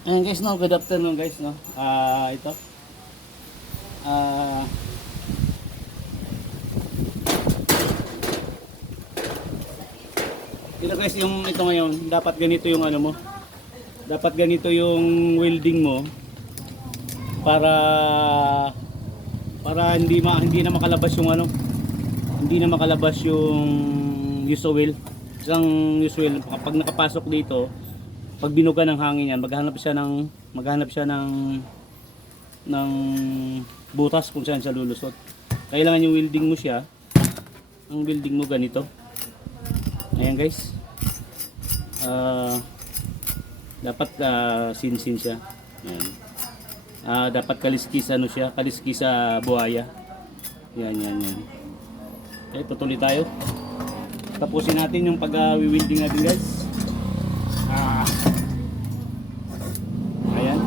Ayan guys, no, good afternoon guys, no. Ito. Ah, ito guys, yung ito ngayon, dapat ganito yung ano mo. Dapat ganito yung welding mo para hindi na makalabas yung ano, hindi na makalabas yung use oil. Isang use oil kapag nakapasok dito, pag binuga ng hangin yan, maghanap siya ng butas kung saan siya lulusot. Kailangan yung welding mo siya, ang welding mo ganito. Ayan guys. Dapat sin-sin siya. Ayan. Dapat kaliskis ano siya, kaliskis sa buhaya. Yan. Okay, tutuloy tayo. Tapusin natin yung pag-welding natin guys. Ayan.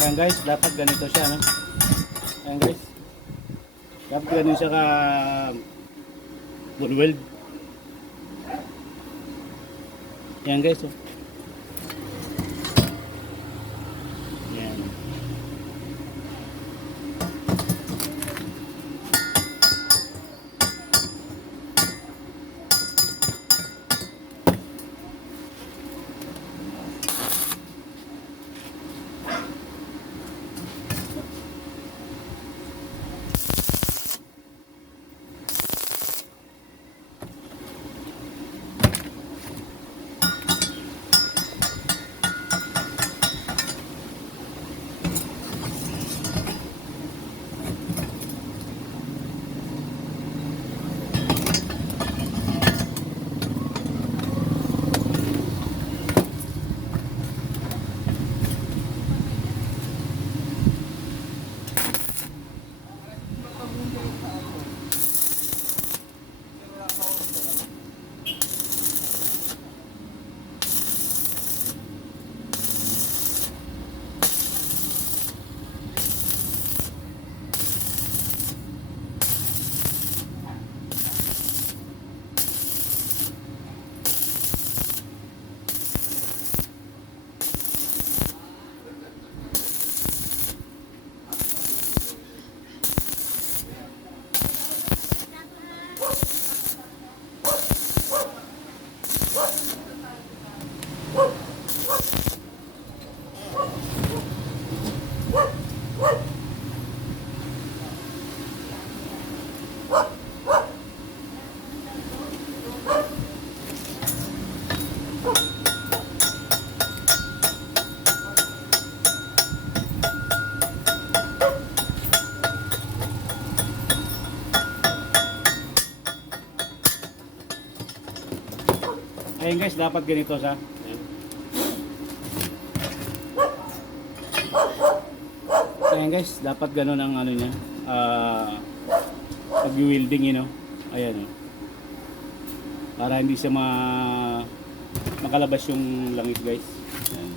Ayan guys, dapat ganito siya, no? Ayan guys. Dapat ganito siya ka weld. Ayan guys, oh. Ayan. Ayan guys, dapat ganito siya. Ayan. Ayan guys, dapat ganun ang ano niya. Pag-welding, you know. Ayan, oh. Para hindi siya makalabas yung langit, guys. Ayan.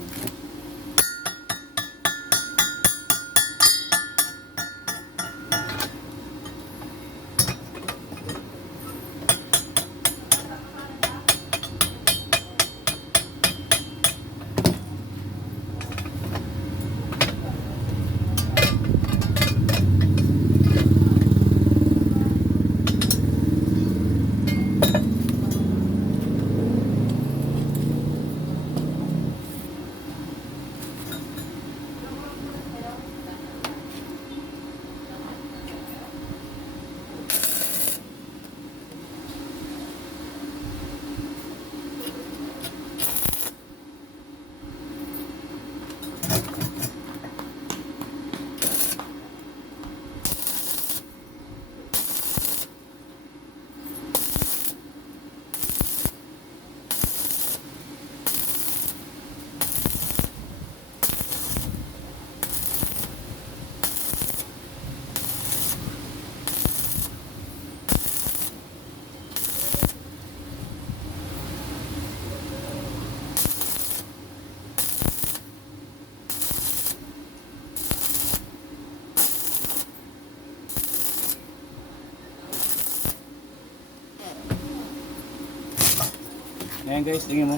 Ayan guys, tingnan mo.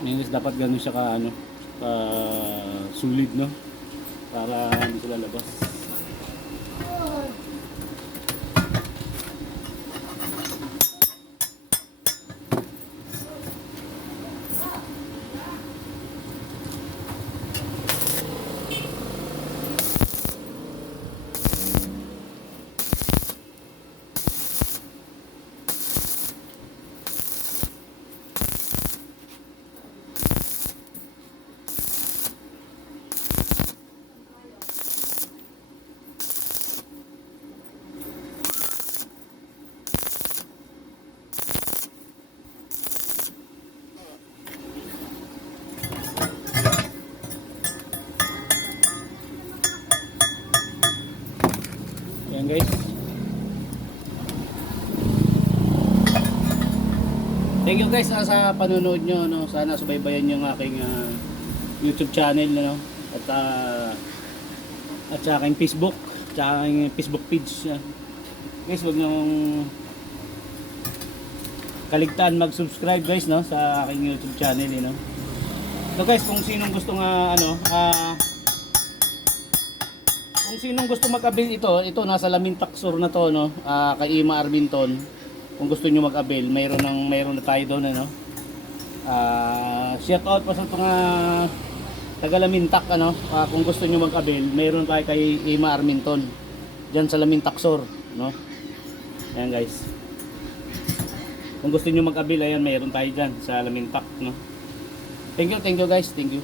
Ayan guys, dapat ganun siya ka ano, sulit, no? Para hindi sila labas. Ayan guys. Thank you guys sa panonood nyo, no? Sana subaybayan nyo ang aking YouTube channel, no? At sa aking Facebook, sa aking Facebook page. Guys, wag niyong kaligtaan mag-subscribe guys, no? Sa aking YouTube channel, no? So guys, kung sinong gusto nga kung sinong gusto mag-avail ito nasa Lamintac Sur na to, no? Kay Ima Arminton. Kung gusto niyo mag-avail, mayroon na tayo doon, ano? Shout out pa sa mga taga Lamintac, ano? Kung gusto niyo mag-avail, mayroon tayo kay Ima Arminton diyan sa Lamintac Sur, no? Ayan guys. Kung gusto niyo mag-avail, ayan, mayroon tayo diyan sa Lamintac, no? Thank you guys, thank you.